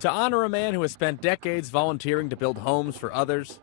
To honor a man who has spent decades volunteering to build homes for others,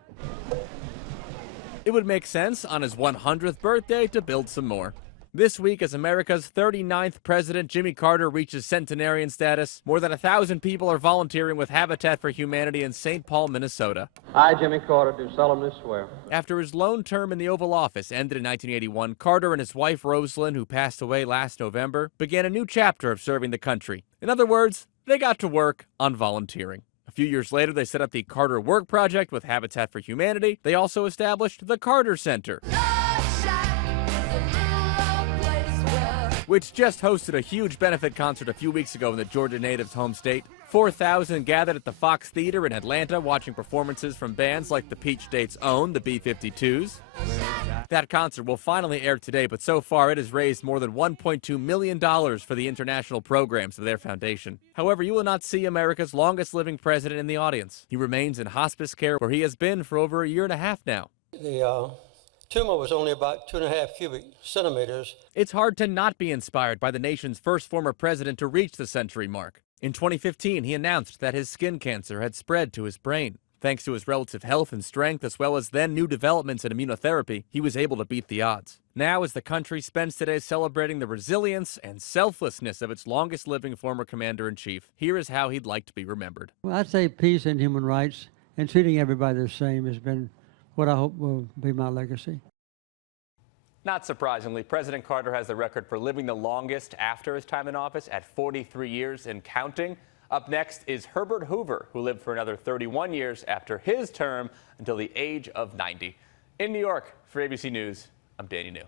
it would make sense on his 100th birthday to build some more. This week, as America's 39th president, Jimmy Carter, reaches centenarian status, more than 1,000 people are volunteering with Habitat for Humanity in St. Paul, Minnesota. I, Jimmy Carter, do solemnly swear. After his lone term in the Oval Office ended in 1981, Carter and his wife, Rosalind, who passed away last November, began a new chapter of serving the country. In other words, they got to work on volunteering. A few years later, they set up the Carter Work Project with Habitat for Humanity. They also established the Carter Center, which just hosted a huge benefit concert a few weeks ago in the Georgia natives' home state. 4,000 gathered at the Fox Theater in Atlanta watching performances from bands like the Peach State's own, the B-52s. That concert will finally air today, but so far it has raised more than $1.2 million for the international programs of their foundation. However, you will not see America's longest-living president in the audience. He remains in hospice care, where he has been for over a year and a half now. The tumor was only about 2.5 cubic centimeters. It's hard to not be inspired by the nation's first former president to reach the century mark. In 2015, he announced that his skin cancer had spread to his brain. Thanks to his relative health and strength, as well as then new developments in immunotherapy, he was able to beat the odds. Now, as the country spends today celebrating the resilience and selflessness of its longest-living former commander-in-chief, here is how he'd like to be remembered. Well, I'd say peace and human rights and treating everybody the same has been what I hope will be my legacy. Not surprisingly, President Carter has the record for living the longest after his time in office at 43 years and counting. Up next is Herbert Hoover, who lived for another 31 years after his term until the age of 90. In New York, for ABC News, I'm Danny New.